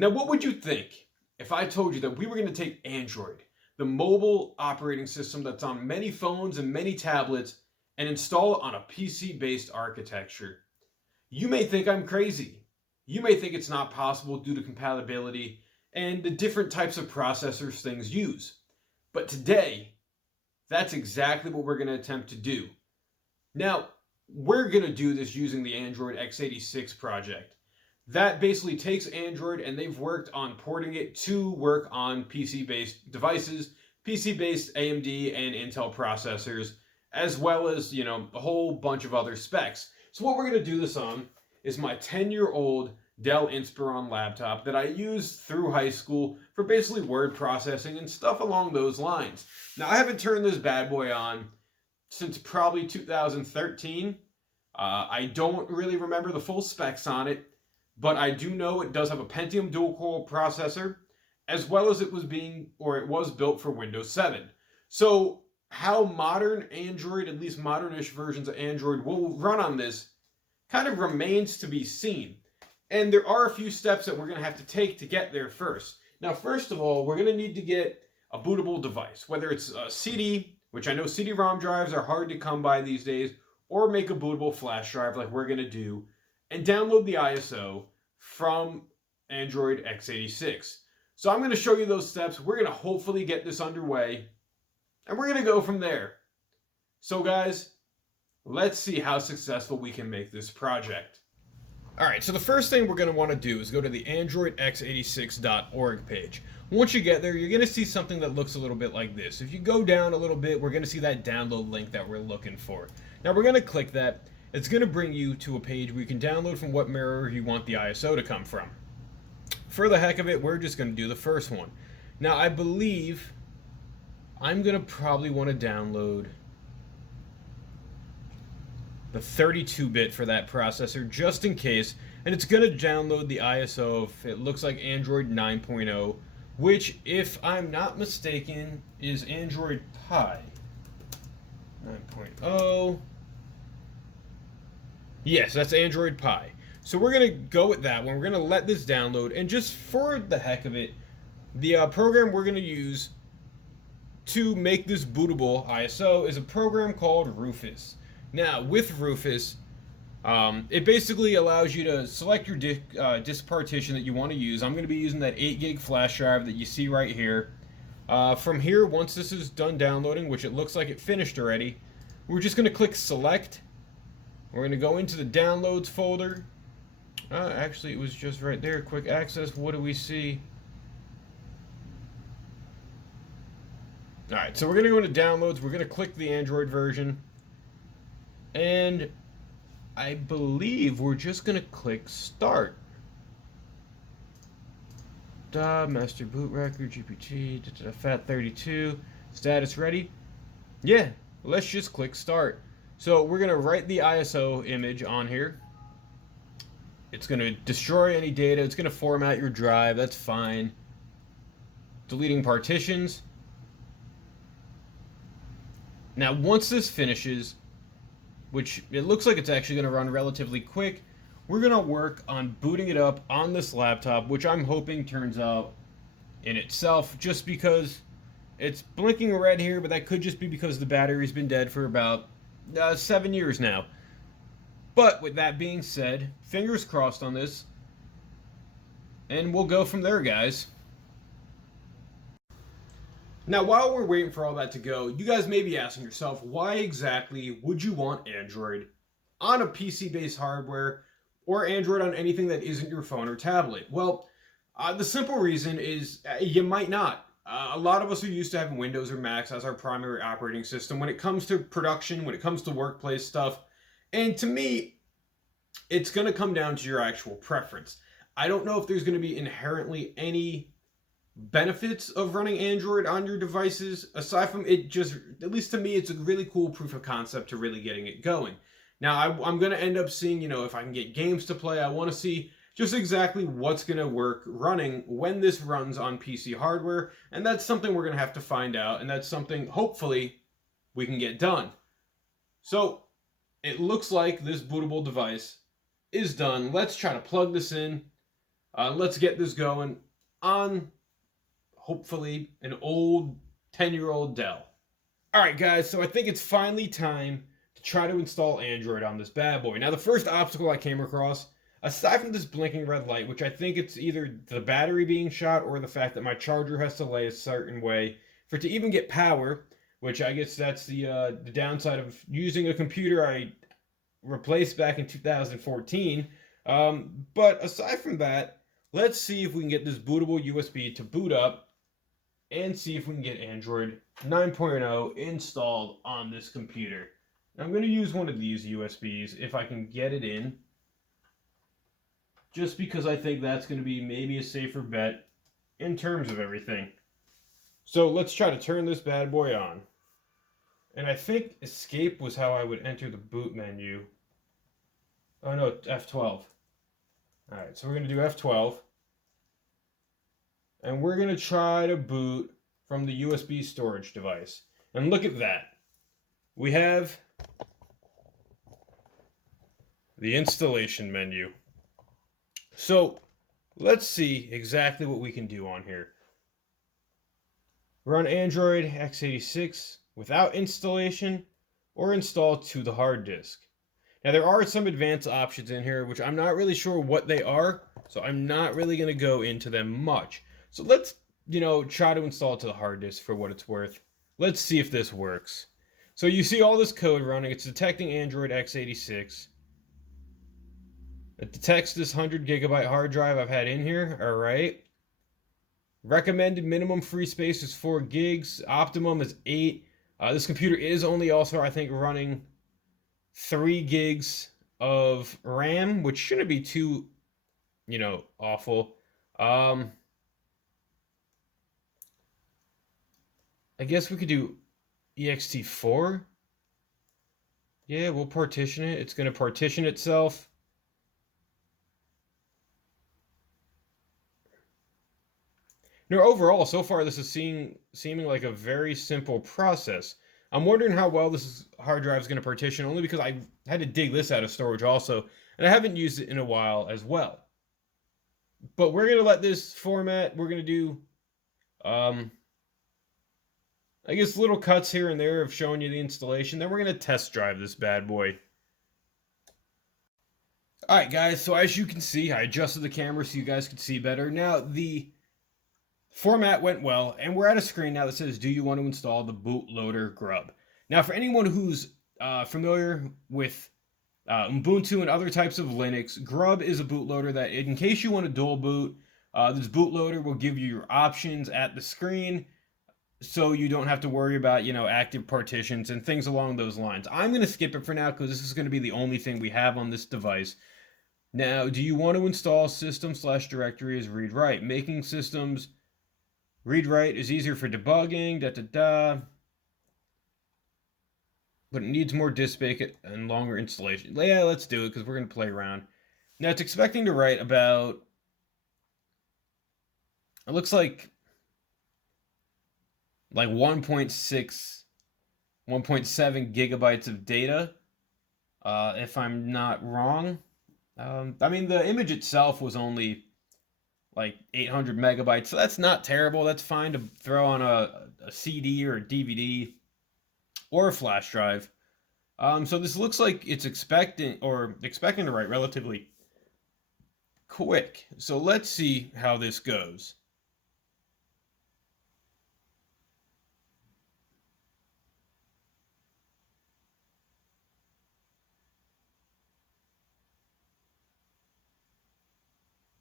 Now, what would you think if I told you that we were going to take Android, the mobile operating system that's on many phones and many tablets, and install it on a PC based architecture? You may think I'm crazy. You may think it's not possible due to compatibility and the different types of processors things use. But today, that's exactly what we're going to attempt to do. Now, we're going to do this using the Android x86 project. That basically takes Android and they've worked on porting it to work on PC based devices, PC based AMD and Intel processors, as well as, a whole bunch of other specs. So, what we're going to do this on is my 10-year-old Dell Inspiron laptop that I used through high school for basically word processing and stuff along those lines. Now, I haven't turned this bad boy on since probably 2013. I don't really remember the full specs on it, but I do know it does have a Pentium dual-core processor, as well as it was built for Windows 7. So how modern Android, at least modernish versions of Android, will run on this kind of remains to be seen. And there are a few steps that we're going to have to take to get there first. Now, first of all, we're going to need to get a bootable device, whether it's a CD, which I know CD-ROM drives are hard to come by these days, or make a bootable flash drive like we're going to do, and download the ISO from Android x86. So I'm going to show you those steps. We're going to hopefully get this underway, and we're going to go from there. So guys, let's see how successful we can make this project. Alright, so the first thing we're going to want to do is go to the androidx86.org page. Once you get there, you're going to see something that looks a little bit like this. If you go down a little bit, we're going to see that download link that we're looking for. Now we're going to click that. It's going to bring you to a page where you can download from what mirror you want the ISO to come from. For the heck of it, we're just going to do the first one. Now I believe I'm going to probably want to download the 32-bit for that processor just in case, and it's going to download the ISO of, it looks like Android 9.0, which, if I'm not mistaken, is Android Pie 9.0. Yes, that's Android Pie. So we're going to go with that one. We're going to let this download, and just for the heck of it, the program we're going to use to make this bootable ISO is a program called Rufus. Now, with Rufus, it basically allows you to select your disk partition that you want to use. I'm going to be using that 8 gig flash drive that you see right here. From here, once this is done downloading, which it looks like it finished already, we're just going to click Select. We're going to go into the Downloads folder. Actually, it was just right there. Quick Access. What do we see? Alright, so we're going to go into Downloads. We're going to click the Android version. And I believe we're just going to click Start. Master boot record, GPT, FAT32, status ready. Yeah, let's just click Start. So we're going to write the ISO image on here. It's going to destroy any data. It's going to format your drive. That's fine. Deleting partitions. Now, once this finishes, which it looks like it's actually going to run relatively quick, we're going to work on booting it up on this laptop, which I'm hoping turns out in itself, just because it's blinking red here, but that could just be because the battery's been dead for about 7 years now. But with that being said, fingers crossed on this, and we'll go from there, guys. Now, while we're waiting for all that to go, you guys may be asking yourself, why exactly would you want Android on a PC-based hardware or Android on anything that isn't your phone or tablet? Well, the simple reason is you might not. A lot of us are used to having Windows or Macs as our primary operating system when it comes to production, when it comes to workplace stuff. And to me, it's going to come down to your actual preference. I don't know if there's going to be inherently any benefits of running Android on your devices, aside from it just, at least to me, it's a really cool proof of concept to really getting it going. Now, I'm going to end up seeing, if I can get games to play, I want to see just exactly what's going to work running when this runs on PC hardware, and that's something we're going to have to find out, and that's something, hopefully, we can get done. So, it looks like this bootable device is done. Let's try to plug this in. Let's get this going on, hopefully, an old 10-year-old Dell. Alright guys, so I think it's finally time to try to install Android on this bad boy. Now the first obstacle I came across, aside from this blinking red light, which I think it's either the battery being shot or the fact that my charger has to lay a certain way for it to even get power, which I guess that's the downside of using a computer I replaced back in 2014. But aside from that, let's see if we can get this bootable USB to boot up and see if we can get Android 9.0 installed on this computer. Now, I'm going to use one of these USBs if I can get it in, just because I think that's going to be maybe a safer bet in terms of everything. So let's try to turn this bad boy on. And I think escape was how I would enter the boot menu. Oh no, F12. Alright, so we're going to do F12. And we're going to try to boot from the USB storage device. And look at that. We have the installation menu. So let's see exactly what we can do on here. Run Android x86 without installation or install to the hard disk. Now there are some advanced options in here which I'm not really sure what they are, so I'm not really going to go into them much. So let's, try to install it to the hard disk for what it's worth. Let's see if this works. So you see all this code running. It's detecting Android x86. It detects this 100 gigabyte hard drive I've had in here. All right. Recommended minimum free space is 4 gigs. Optimum is 8. This computer is only also, I think, running 3 gigs of RAM, which shouldn't be too, awful. I guess we could do ext4. Yeah, we'll partition it. It's going to partition itself. Now, overall, so far, this is seeming like a very simple process. I'm wondering how well this hard drive is going to partition, only because I had to dig this out of storage also, and I haven't used it in a while as well. But we're going to let this format. We're going to do, I guess, little cuts here and there of showing you the installation. Then we're going to test drive this bad boy. Alright guys, so as you can see, I adjusted the camera so you guys could see better. Now, the format went well, and we're at a screen now that says, do you want to install the bootloader grub? Now, for anyone who's familiar with Ubuntu and other types of Linux, grub is a bootloader that, in case you want to dual boot, this bootloader will give you your options at the screen, so you don't have to worry about, active partitions and things along those lines. I'm going to skip it for now because this is going to be the only thing we have on this device. Now, do you want to install system/directory as read-write? Making systems read-write is easier for debugging, but it needs more disk space and longer installation. Yeah, let's do it because we're going to play around. Now, it's expecting to write about, it looks like 1.6, 1.7 gigabytes of data, if I'm not wrong. I mean, the image itself was only like 800 megabytes, so that's not terrible. That's fine to throw on a CD or a DVD or a flash drive. So this looks like it's expecting to write relatively quick. So let's see how this goes.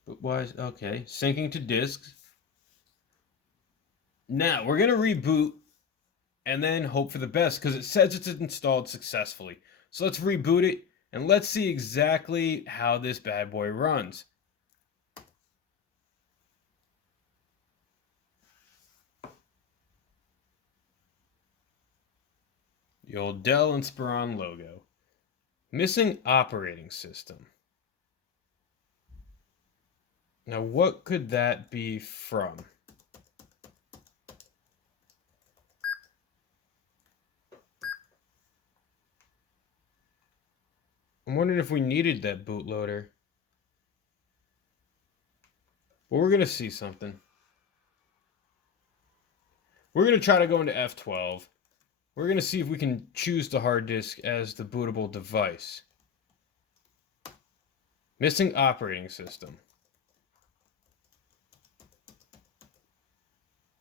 But why is, okay, syncing to disks. Now we're gonna reboot and then hope for the best because it says it's installed successfully. So let's reboot it and let's see exactly how this bad boy runs. The old Dell Inspiron logo. Missing operating system. Now what could that be from? I'm wondering if we needed that bootloader. But we're going to see something. We're going to try to go into F12. We're going to see if we can choose the hard disk as the bootable device. Missing operating system.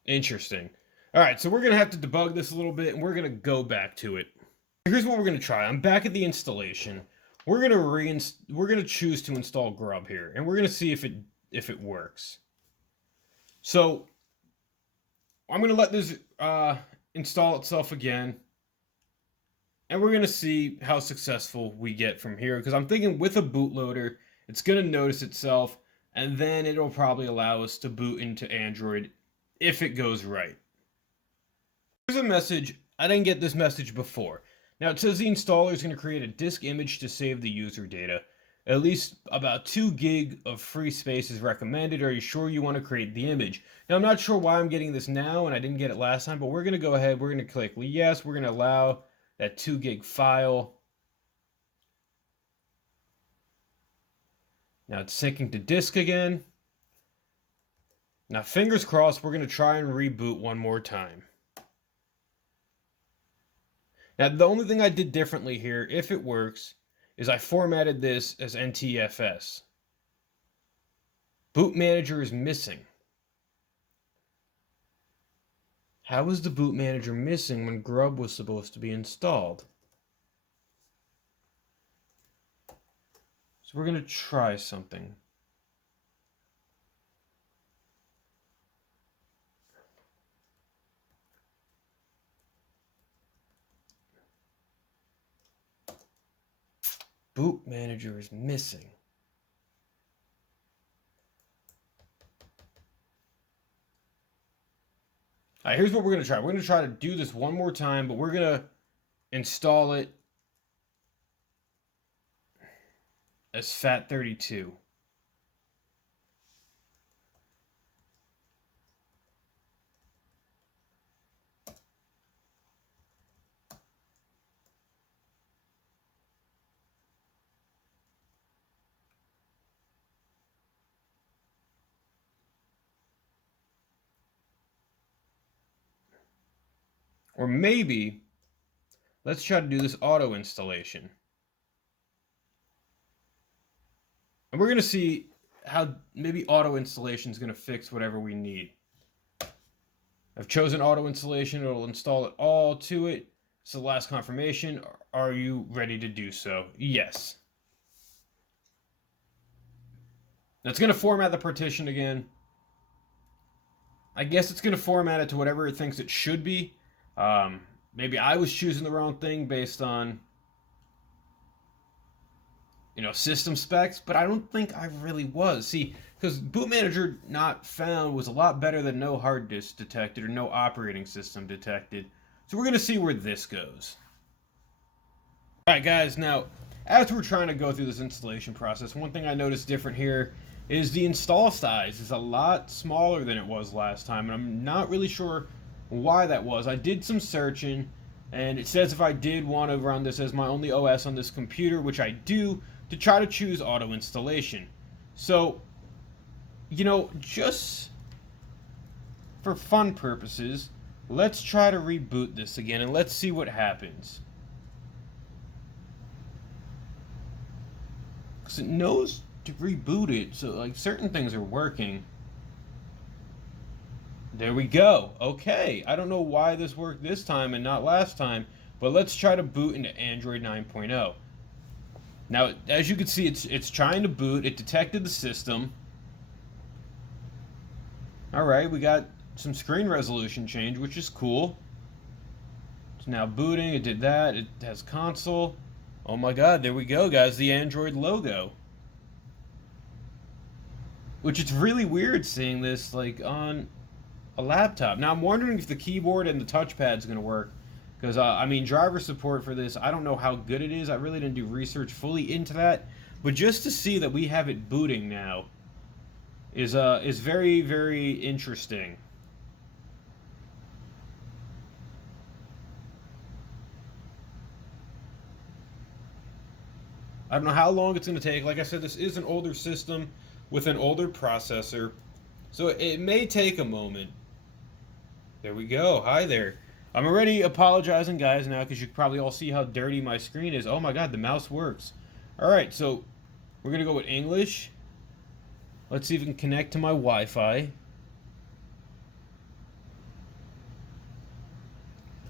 Interesting. All right, so we're going to have to debug this a little bit, and we're going to go back to it. Here's what we're going to try. I'm back at the installation. We're going to choose to install Grub here, and we're going to see if it works. So I'm going to let this install itself again, and we're going to see how successful we get from here, because I'm thinking with a bootloader, it's going to notice itself, and then it'll probably allow us to boot into Android if it goes right. Here's a message. I didn't get this message before. Now it says the installer is going to create a disk image to save the user data. At least about 2 gig of free space is recommended. Are you sure you want to create the image? Now I'm not sure why I'm getting this now and I didn't get it last time, but we're going to go ahead. We're going to click yes. We're going to allow that 2 gig file. Now it's syncing to disk again. Now fingers crossed, we're going to try and reboot one more time. Now the only thing I did differently here, if it works, is I formatted this as NTFS. Boot manager is missing. How is the boot manager missing when Grub was supposed to be installed? So we're going to try something. Boot manager is missing. All right, here's what we're going to try. We're going to try to do this one more time, but we're going to install it as FAT32. Or maybe, let's try to do this auto installation. And we're going to see how maybe auto installation is going to fix whatever we need. I've chosen auto installation. It'll install it all to it. It's the last confirmation. Are you ready to do so? Yes. That's going to format the partition again. I guess it's going to format it to whatever it thinks it should be. Maybe I was choosing the wrong thing based on, system specs, but I don't think I really was. See, because boot manager not found was a lot better than no hard disk detected or no operating system detected. So we're going to see where this goes. All right, guys, now, as we're trying to go through this installation process, one thing I noticed different here is the install size is a lot smaller than it was last time, and I'm not really sure why that was. I did some searching, and it says if I did want to run this as my only OS on this computer, which I do, to try to choose auto installation. So, just for fun purposes, let's try to reboot this again, and let's see what happens. Because it knows to reboot it, so certain things are working. There we go. Okay, I don't know why this worked this time and not last time, but let's try to boot into Android 9.0. Now, as you can see, it's trying to boot. It detected the system. All right, we got some screen resolution change, which is cool. It's now booting. It did that. It has console. Oh my God, there we go, guys. The Android logo. Which it's really weird seeing this on a laptop. Now I'm wondering if the keyboard and the touchpad is going to work, because driver support for this, I don't know how good it is. I really didn't do research fully into that, but just to see that we have it booting now is very, very interesting. I don't know how long it's going to take. Like I said, this is an older system with an older processor. So it may take a moment. There we go. Hi there. I'm already apologizing, guys, now because you can probably all see how dirty my screen is. Oh my god, the mouse works. All right, so we're gonna go with English. Let's see if we can connect to my Wi-Fi.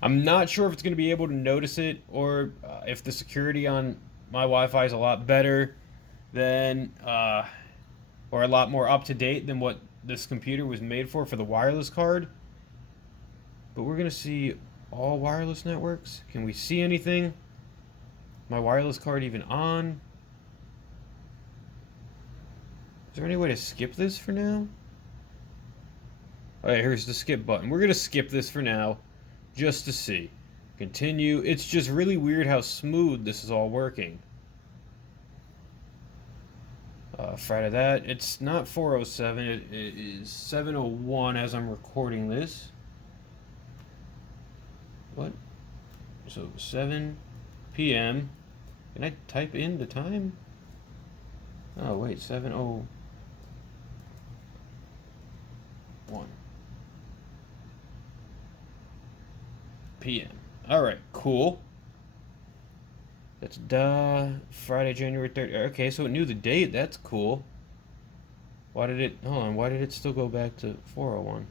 I'm not sure if it's gonna be able to notice it or if the security on my Wi-Fi is a lot better than or a lot more up to date than what this computer was made for the wireless card. But we're gonna see all wireless networks. Can we see anything? My wireless card even on? Is there any way to skip this for now? Alright, here's the skip button. We're gonna skip this for now, just to see. Continue. It's just really weird how smooth this is all working. Friday that. It's not 4:07, it is 7:01 as I'm recording this. What? So 7 p.m. Can I type in the time? Oh wait, 7:01 p.m. Alright, cool. That's Friday, January 3rd. Okay, so it knew the date. That's cool. Why did it... Hold on, why did it still go back to 4:01?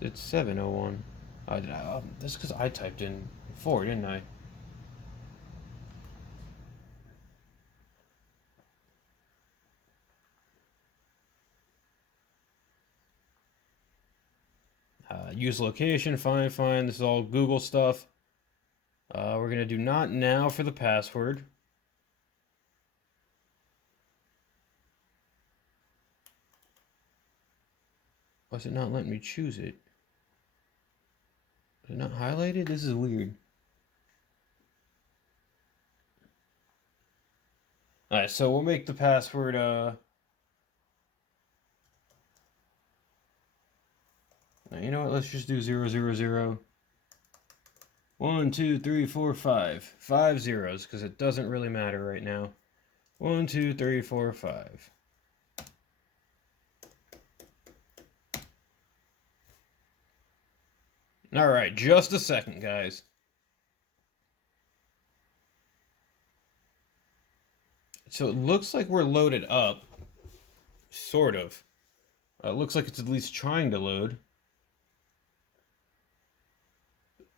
It's 7:01. That's because I typed in 4, didn't I? Use location, fine. This is all Google stuff. We're gonna do not now for the password. Why is it not letting me choose it? Is it not highlighted? This is weird. Alright, so we'll make the password, you know what, let's just do 000. 1, 2, 3, 4, 5. 5 zeros, because it doesn't really matter right now. 1, 2, 3, 4, 5. Alright, just a second, guys. So it looks like we're loaded up. Sort of. It looks like it's at least trying to load.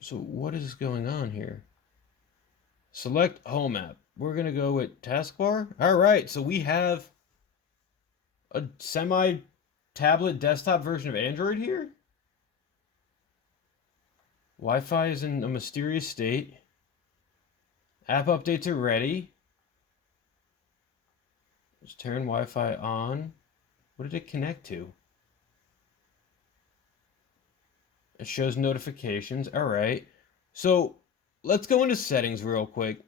So what is going on here? Select home app. We're going to go with taskbar. Alright, so we have a semi-tablet desktop version of Android here. Wi-Fi is in a mysterious state. App updates are ready. Let's turn Wi-Fi on. What did it connect to? It shows notifications. All right. So let's go into settings real quick.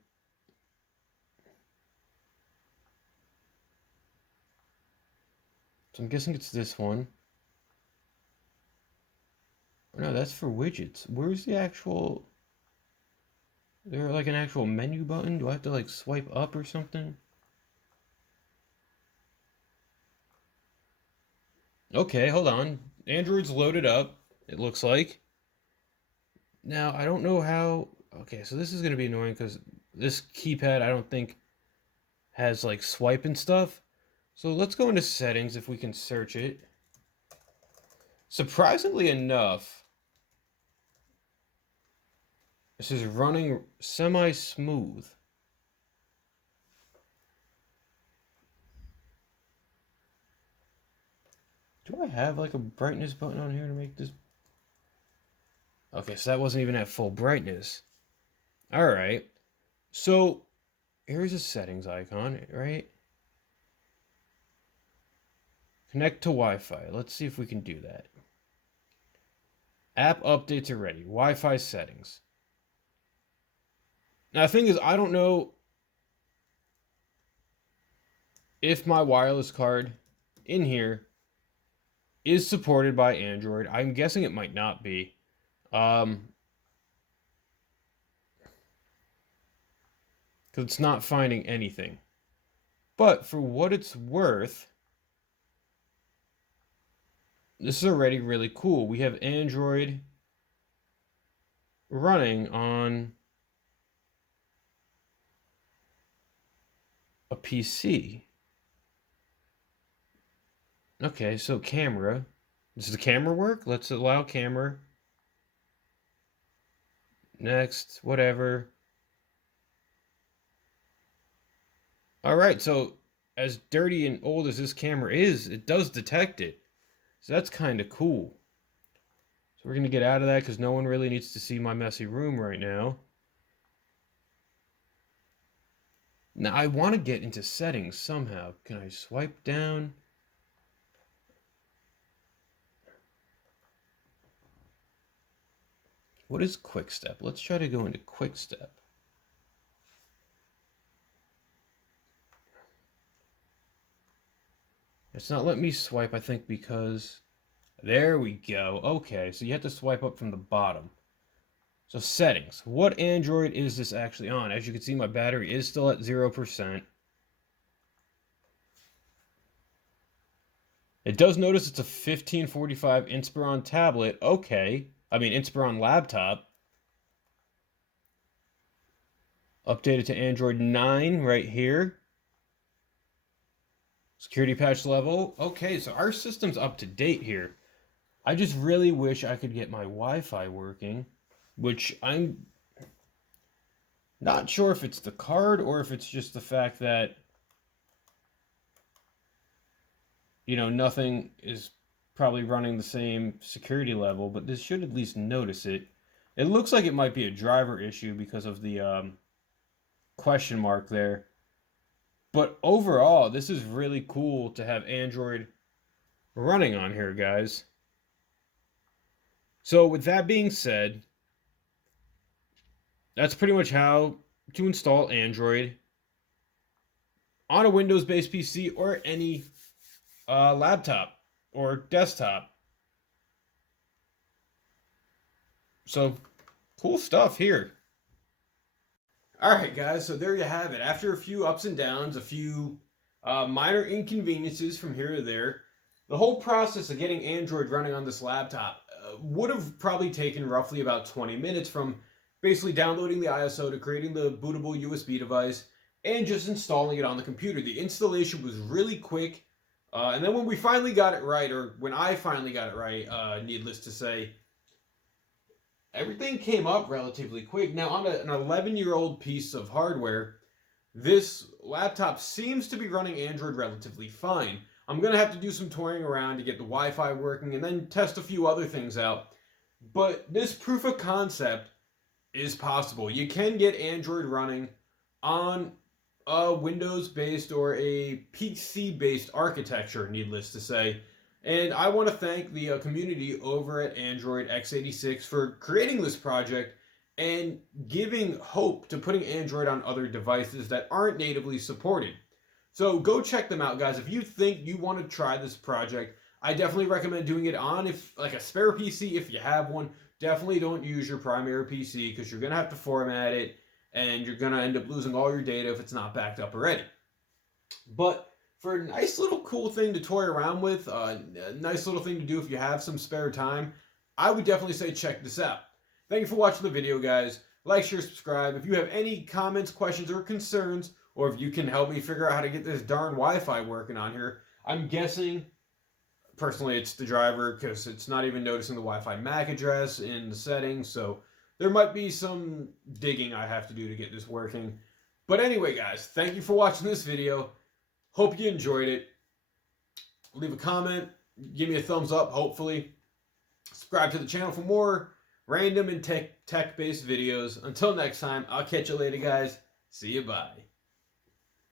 So I'm guessing it's this one. No, that's for widgets. Where's the actual... Is there like an actual menu button? Do I have to like swipe up or something? Okay, hold on. Android's loaded up, it looks like. Now, I don't know how... Okay, so this is going to be annoying because this keypad I don't think has like swipe and stuff. So let's go into settings if we can search it. Surprisingly enough, this is running semi-smooth. Do I have like a brightness button on here to make this? Okay, so that wasn't even at full brightness. All right. So here's a settings icon, right? Connect to Wi-Fi. Let's see if we can do that. App updates are ready. Wi-Fi settings. Now the thing is, I don't know if my wireless card in here is supported by Android. I'm guessing it might not be. Because it's not finding anything. But for what it's worth, this is already really cool. We have Android running on a PC. Okay, so camera. Does the camera work? Let's allow camera. Next, whatever. All right, so as dirty and old as this camera is, it does detect it. So that's kind of cool. So we're going to get out of that because no one really needs to see my messy room right now. Now, I want to get into settings somehow. Can I swipe down? What is Quick Step? Let's try to go into Quick Step. It's not letting me swipe, I think, because... There we go. Okay, so you have to swipe up from the bottom. So settings. What Android is this actually on? As you can see, my battery is still at 0%. It does notice it's a 1545 Inspiron tablet. Okay. I mean, Inspiron laptop. Updated to Android 9 right here. Security patch level. Okay, so our system's up to date here. I just really wish I could get my Wi-Fi working, which I'm not sure if it's the card or if it's just the fact that, you know, nothing is probably running the same security level, but this should at least notice it. It looks like it might be a driver issue because of the question mark there. But overall, this is really cool to have Android running on here, guys. So with that being said, that's pretty much how to install Android on a Windows-based PC or any laptop or desktop. So, cool stuff here. Alright guys, so there you have it. After a few ups and downs, a few minor inconveniences from here to there, the whole process of getting Android running on this laptop would have probably taken roughly about 20 minutes from basically downloading the ISO to creating the bootable USB device and just installing it on the computer. The installation was really quick, and then when we finally got it right, or when I finally got it right, needless to say, everything came up relatively quick. Now, on an 11-year-old piece of hardware, this laptop seems to be running Android relatively fine. I'm going to have to do some touring around to get the Wi-Fi working and then test a few other things out. But this proof of concept is possible. You can get Android running on a Windows-based or a PC-based architecture, needless to say. And I want to thank the community over at Android x86 for creating this project and giving hope to putting Android on other devices that aren't natively supported. So go check them out, guys. If you think you want to try this project, I definitely recommend doing it on like a spare PC if you have one. Definitely don't use your primary PC because you're going to have to format it and you're going to end up losing all your data if it's not backed up already. But for a nice little cool thing to toy around with, a nice little thing to do if you have some spare time, I would definitely say check this out. Thank you for watching the video, guys. Like, share, subscribe. If you have any comments, questions, or concerns, or if you can help me figure out how to get this darn Wi-Fi working on here, I'm guessing, personally, it's the driver because it's not even noticing the Wi-Fi MAC address in the settings, so there might be some digging I have to do to get this working. But anyway, guys, thank you for watching this video. Hope you enjoyed it. Leave a comment. Give me a thumbs up, hopefully. Subscribe to the channel for more random and tech-based videos. Until next time, I'll catch you later, guys. See you, bye.